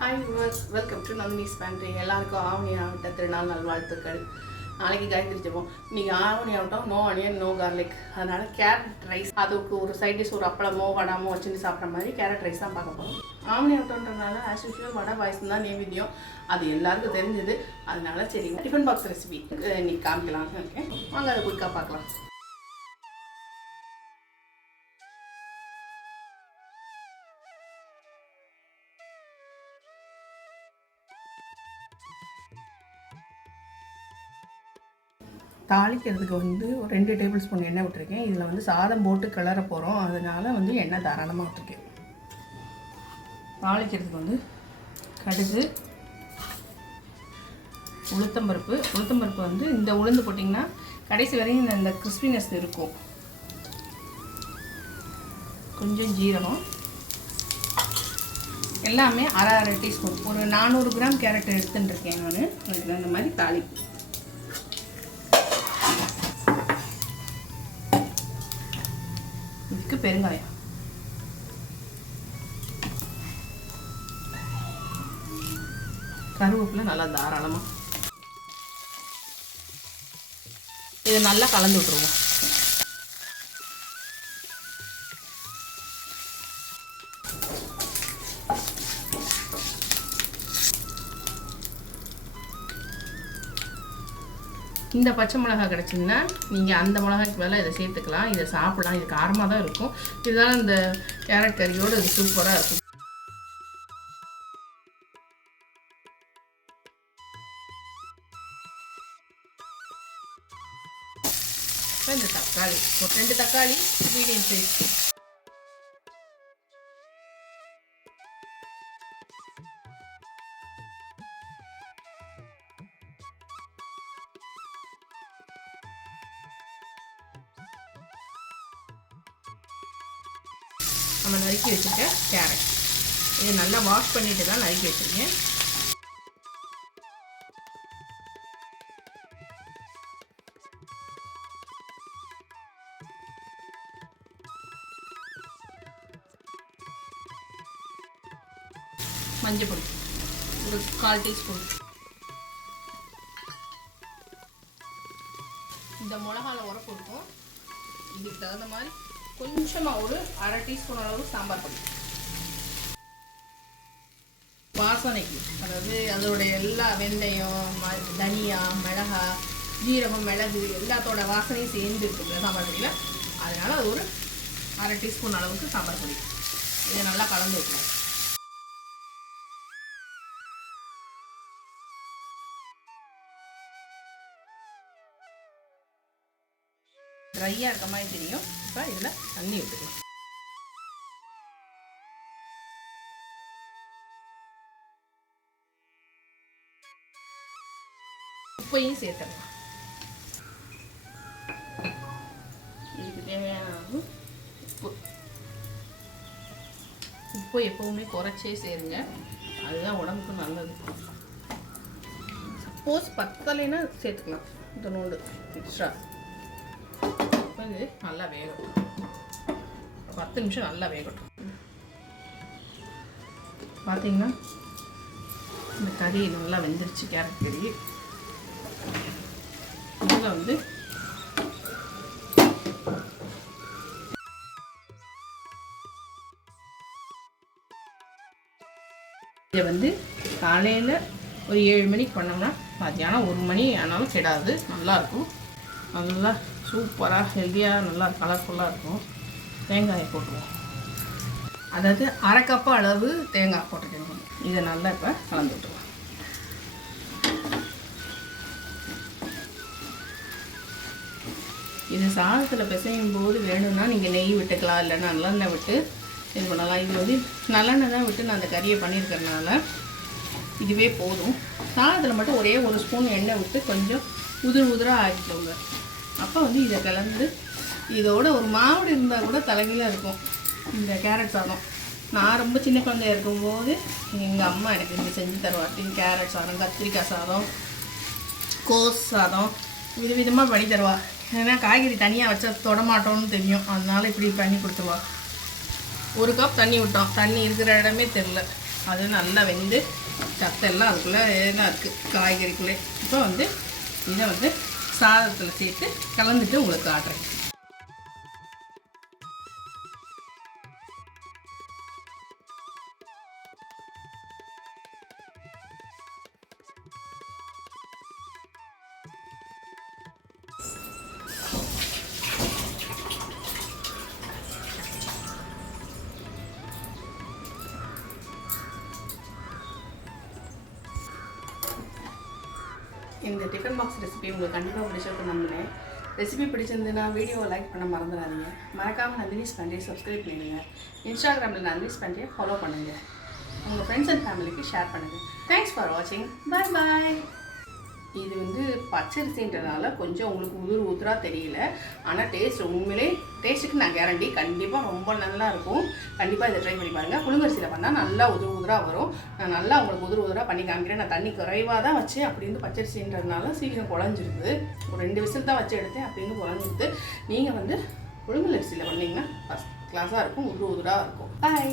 Hi viewers welcome to Nandini's pantry எல்லாருக்கும் ஆவணி ஆவட்ட திருநாள் நல்வாழ்த்துக்கள். நாளைக்கு காயத்ரி ஜெபம். நீங்கள் ஆவணி ஆகட்டும் நோ அனியன் நோ கார்லிக் அதனால் கேரட் ரைஸ் அதுக்கு ஒரு சைட் டிஷ் ஒரு அப்பளமோ வடாமோ வச்சுட்டு சாப்பிட்ற மாதிரி கேரட் ரைஸ் தான் பார்க்க போகிறோம் ஆவணி ஆகட்டம்ன்றதுனால ஆஸ் யூஷுவல் வடை பாய்ஸ் தான் நைவேத்தியம் அது எல்லாருக்கும் தெரிஞ்சது. அதனால சரி டிஃபன் பாக்ஸ் ரெசிபி இன்னைக்கு காமிக்கலாம்னு இருக்கேன் வாங்க அதை குயிக்காக பார்க்கலாம். தாளிக்கிறதுக்கு வந்து ஒரு ரெண்டு டேபிள் ஸ்பூன் எண்ணெய் விட்டுருக்கேன். இதில் வந்து சாதம் போட்டு கிளற போகிறோம் அதனால் வந்து எண்ணெய் தாராளமாக விட்டுருக்கேன். தாளிக்கிறதுக்கு வந்து கடுகு உளுத்தம்பருப்பு. உளுத்தம்பருப்பு வந்து இந்த உளுந்து போட்டிங்கன்னா கடைசி வரையும் இந்த- கிறிஸ்பினஸ் இருக்கும். கொஞ்சம் ஜீரகம். எல்லாமே அரை அரை டீஸ்பூன். ஒரு நானூறு கிராம் கேரட் எடுத்துட்டுருக்கேன் நான். அந்த மாதிரி தாளிப்பு பத்து பெருங்காயம். கருவேப்பிலை நல்லா தாராளமாக இதை நல்லா கலந்து விட்ருவோம் இந்த பச்சை மிளகா கிடச்சிங்கன்னா நீங்கள் அந்த மிளகாய்க்கு மேலே இதை சேர்த்துக்கலாம். இதை சாப்பிடலாம். இது காரமாக தான் இருக்கும். இதனால் இந்த கேரட் கறியோடு இது சூப்பராக இருக்கும். இந்த தக்காளி. ஒரு ரெண்டு தக்காளி மீடியம் சைஸ் நம்ம நறுக்கி வச்சுருக்க கேரட். இதை நல்லா வாஷ் பண்ணிட்டு தான் நறுக்கி வச்சுருக்கேன். மஞ்சள் பொடி. ஒரு கால் டீஸ்பூன். இந்த மிளகால உரப்பு இருக்கும் இதுக்கு தகுந்த மாதிரி கொஞ்சமாக ஒரு அரை டீஸ்பூன் அளவு சாம்பார் பொடி. வாசனைக்கு அதாவது அதோடைய எல்லா வெந்தயம் தனியா மிளகா ஜீரகம் மிளகு எல்லாத்தோட வாசனையும் சேர்ந்து இருக்குங்க சாம்பார் பொடியில். அதனால அது ஒரு அரை டீஸ்பூன் அளவுக்கு சாம்பார் பொடி. இதை நல்லா கலந்து வைக்கணும். ட்ரையாக இருக்க மாதிரி தெரியும். இப்போ இதில் தண்ணி விட்டுக்கலாம் உப்பையும் சேர்த்துடலாம் இதுக்கு தேவையான உப்பு. உப்பு எப்பவுமே குறைச்சே சேருங்க. அதுதான் உடம்புக்கு நல்லது. சப்போஸ் பத்தலைன்னா சேர்த்துக்கலாம். இந்த நோண்டு எக்ஸ்ட்ரா இது நல்லா வேகட்டும். பத்து நிமிஷம் நல்லா வேகட்டும். பார்த்தீங்கன்னா இந்த கறி நல்லா வெந்துருச்சு கேரட் கறி. இதில் வந்து இதை வந்து காலையில் ஒரு ஏழு மணிக்கு பண்ணோம்னா மத்தியானம் ஒரு மணி ஆனாலும் கெடாது. நல்லாயிருக்கும் நல்லா சூப்பராக ஹெல்த்தியாக நல்லா கலர்ஃபுல்லாக இருக்கும். தேங்காயை போட்டுருவோம். அதாவது அரை கப்பு அளவு தேங்காய் போட்டுக்கணும். இதை நல்லா இப்போ கலந்து விட்டுருவோம். இது சாதத்தில் பிசையும் போது வேணும்னா நீங்கள் நெய் விட்டுக்கலாம் இல்லைன்னா நல்லெண்ணெய் விட்டு இது பண்ணலாம். இது வந்து நல்லெண்ணெய் தான் விட்டு நான் அந்த கறியை பண்ணியிருக்கிறதுனால இதுவே போதும். சாதத்தில் மட்டும் ஒரே ஒரு ஸ்பூன் எண்ணெய் விட்டு கொஞ்சம் உதிர் உதிராக ஆக்கிக்கோங்க. அப்போ வந்து இதை கலந்து இதோட ஒரு மாவடு இருந்தால் கூட தலைகீழாக இருக்கும். இந்த கேரட் சாதம். நான் ரொம்ப சின்ன குழந்தையா இருக்கும்போது எங்கள் அம்மா எனக்கு இப்படி செஞ்சு தருவாட்டி. கேரட் சாதம் கத்திரிக்காய் சாதம் கோஸ் சாதம் விதவிதமாக பண்ணி தருவா. ஏன்னா காய்கறி தனியாக வச்சா தொடமாட்டோம்னு தெரியும். அதனால் இப்படி பண்ணி கொடுத்துருவா. ஒரு கப் தண்ணி விட்டோம். தண்ணி இருக்கிற இடமே தெரில அது நல்லா வெந்து சத்தெல்லாம் அதுக்குள்ளே தான் இருக்குது காய்கறிக்குள்ளே. இப்போ வந்து இதை வந்து சாதத்தில் சேர்த்து கலந்துட்டு உங்களுக்கு ஆடுறேன் இந்த டிஃபன் பாக்ஸ் ரெசிபி உங்களுக்கு கண்டிப்பாக பிடிச்சிருக்கு நம்பினேன் ரெசிபி பிடிச்சிருந்துன்னா வீடியோவை லைக் பண்ண மறந்துடாதீங்க. மறக்காமல் நந்தினிஸ் பண்டிகை சப்ஸ்கிரைப் பண்ணிடுங்க. இன்ஸ்டாகிராமில் நந்தினிஸ் பண்டிகை ஃபாலோ பண்ணுங்கள் உங்கள் ஃப்ரெண்ட்ஸ் அண்ட் ஃபேமிலிக்கு ஷேர் பண்ணுங்கள் தேங்க்ஸ் ஃபார் வாட்சிங் பாய் பாய் இது வந்து பச்சரிசின்றனால கொஞ்சம் உங்களுக்கு உதிர் உதிராக தெரியல. ஆனால் டேஸ்ட் உண்மையிலே டேஸ்ட்டுக்கு நான் கேரண்டி கண்டிப்பாக ரொம்ப நல்லா இருக்கும். கண்டிப்பாக இதை ட்ரை பண்ணி பாருங்கள் புழுங்கரிசியில் பண்ணால் நல்லா உதிர் உதிராக வரும். நான் நல்லா உங்களுக்கு உதிர் உதிராக பண்ணி காமிக்கிறேன். நான் தண்ணி குறைவாக தான் வச்சேன் அப்படின்னு பச்சரிசின்றதுனால சீக்கிரம் குழஞ்சிருக்குது ஒரு ரெண்டு விசில் தான் வச்சு எடுத்தேன். அப்படின்னு குழஞ்சிருது. நீங்கள் வந்து புழுங்கல் அரிசியில் பண்ணிங்கன்னா ஃபஸ்ட் கிளாஸாக இருக்கும். உதிர் உதிராக இருக்கும். பாய்